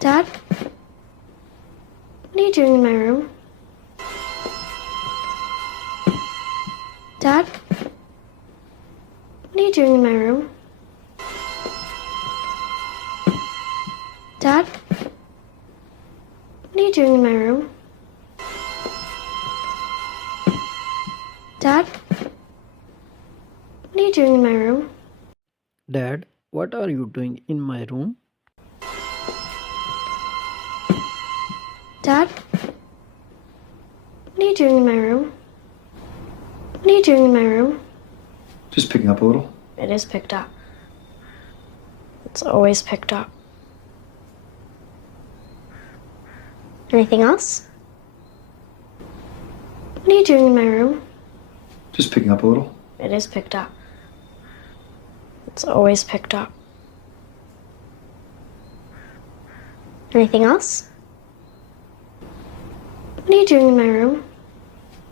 Dad? What are you doing in my room? Dad? What are you doing in my room? Dad? What are you doing in my room? Dad? What are you doing in my room? Dad, what are you doing in my room? Dad? What are you doing in my room? What are you doing in my room? Just picking up a little. It is picked up. It's always picked up. Anything else? What are you doing in my room? Just picking up a little. It is picked up. It's always picked up. Anything else? What are you doing in my room?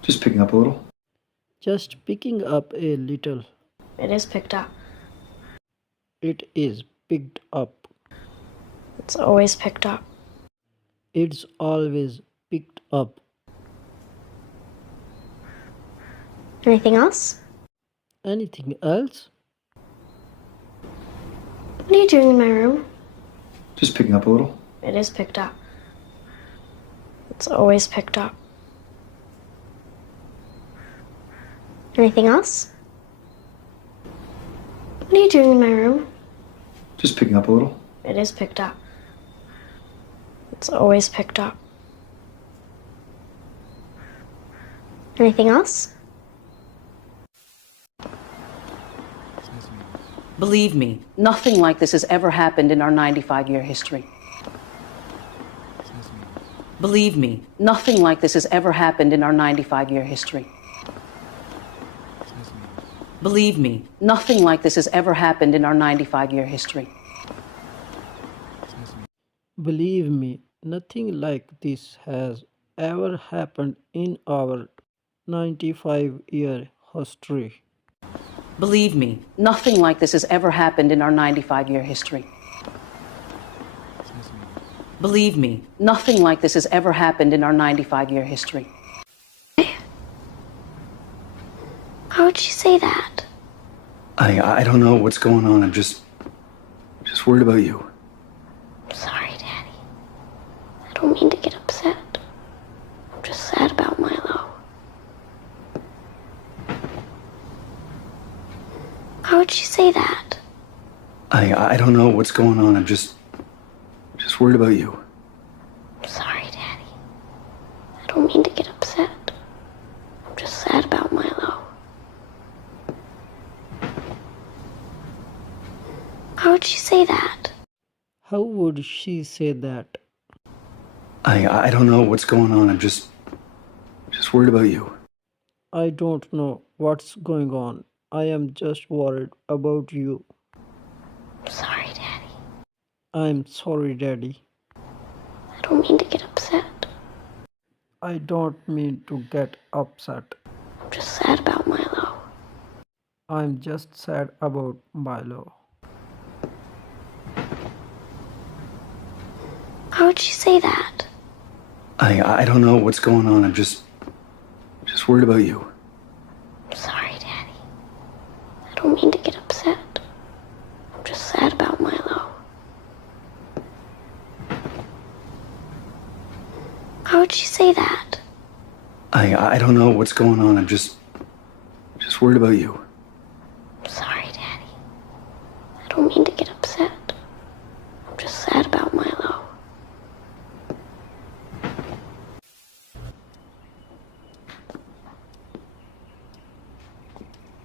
Just picking up a little. Just picking up a little. It is picked up. It is picked up. It's always picked up. It's always picked up. Anything else? Anything else? What are you doing in my room? Just picking up a little. It is picked up. It's always picked up. Anything else? What are you doing in my room? Just picking up a little. It is picked up. It's always picked up. Anything else? Believe me, nothing like this has ever happened in our 95-year history. Believe me, nothing like this has ever happened in our 95-year history. Believe me, nothing like this has ever happened in our 95-year history. Believe me, nothing like this has ever happened in our 95-year history. Believe me, nothing like this has ever happened in our 95-year history. Believe me, nothing like this has ever happened in our 95-year history. How would she say that? I don't know what's going on. I'm just worried about you. I'm sorry, Daddy. I don't mean to get upset. I'm just sad about Milo. How would she say that? I don't know what's going on. I'm just worried about you. I'm sorry, Daddy. I don't mean to get upset. I'm just sad about Milo. How would she say that? How would she say that? I don't know what's going on. I'm just worried about you. I don't know what's going on. I am just worried about you. I'm sorry, Daddy. I'm sorry, Daddy. I don't mean to get upset. I don't mean to get upset. I'm just sad about Milo. I'm just sad about Milo. How would she say that? I don't know what's going on. I'm just worried about you. I'm sorry, Daddy. I don't mean to get upset. I'm just sad about Milo. How would she say that? I don't know what's going on. I'm just worried about you. I'm sorry, Daddy. I don't mean to get upset. I'm just sad about Milo.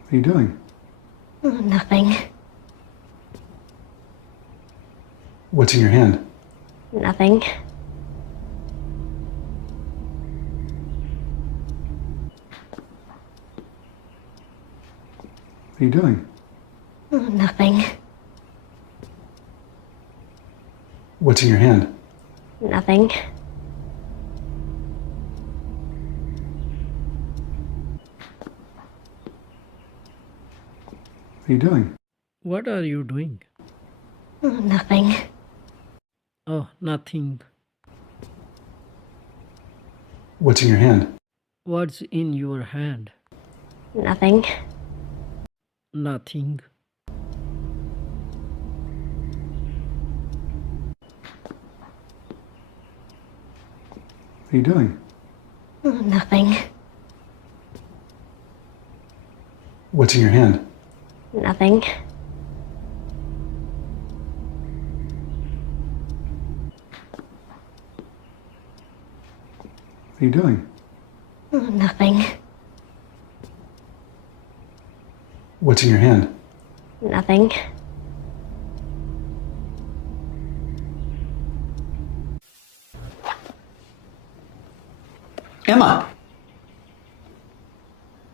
What are you doing? Nothing. What's in your hand? Nothing. What are you doing? Nothing. What's in your hand? Nothing. What are you doing? What are you doing? Nothing. Oh, nothing. What's in your hand? What's in your hand? Nothing. Nothing. What are you doing? Nothing. What's in your hand? Nothing. What are you doing? Nothing. What's in your hand? Nothing. Emma!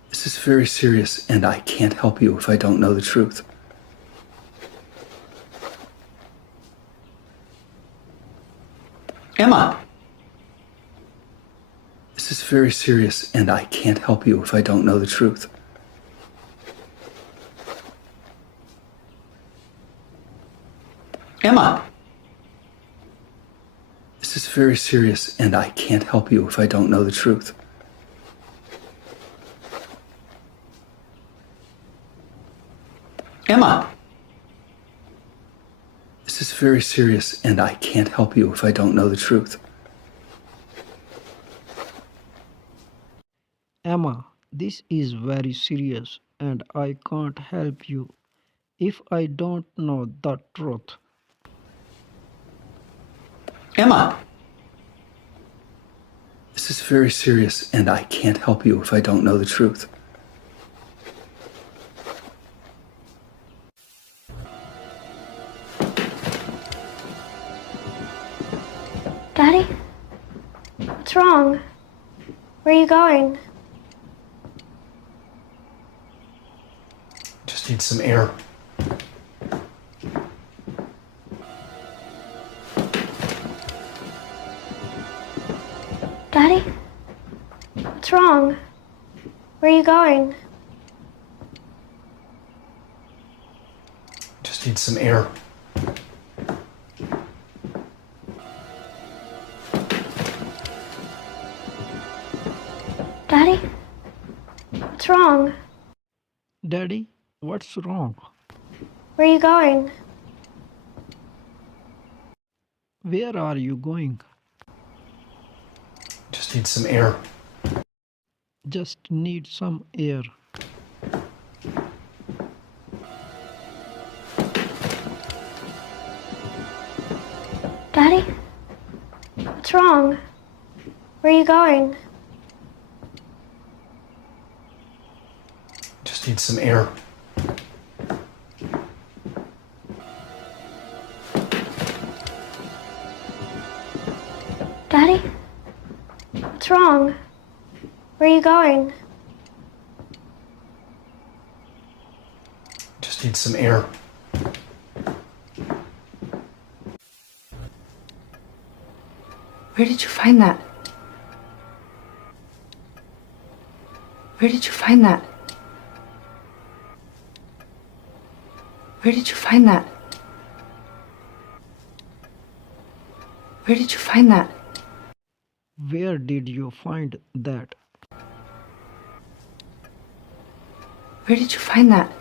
This is very serious, and I can't help you if I don't know the truth. Emma! This is very serious, and I can't help you if I don't know the truth. Emma! This is very serious, and I can't help you if I don't know the truth. Emma! This is very serious, and I can't help you if I don't know the truth. Emma, this is very serious and I can't help you if I don't know the truth. Emma! This is very serious, and I can't help you if I don't know the truth. Daddy? What's wrong? Where are you going? Just need some air. Daddy? What's wrong? Where are you going? Just need some air. Daddy? What's wrong? Daddy, what's wrong? Where are you going? Where are you going? Just need some air. Just need some air. Daddy? What's wrong? Where are you going? Just need some air. Daddy? What's wrong? Where are you going? Just need some air. Where did you find that? Where did you find that? Where did you find that? Where did you find that? Where did you find that? Where did you find that?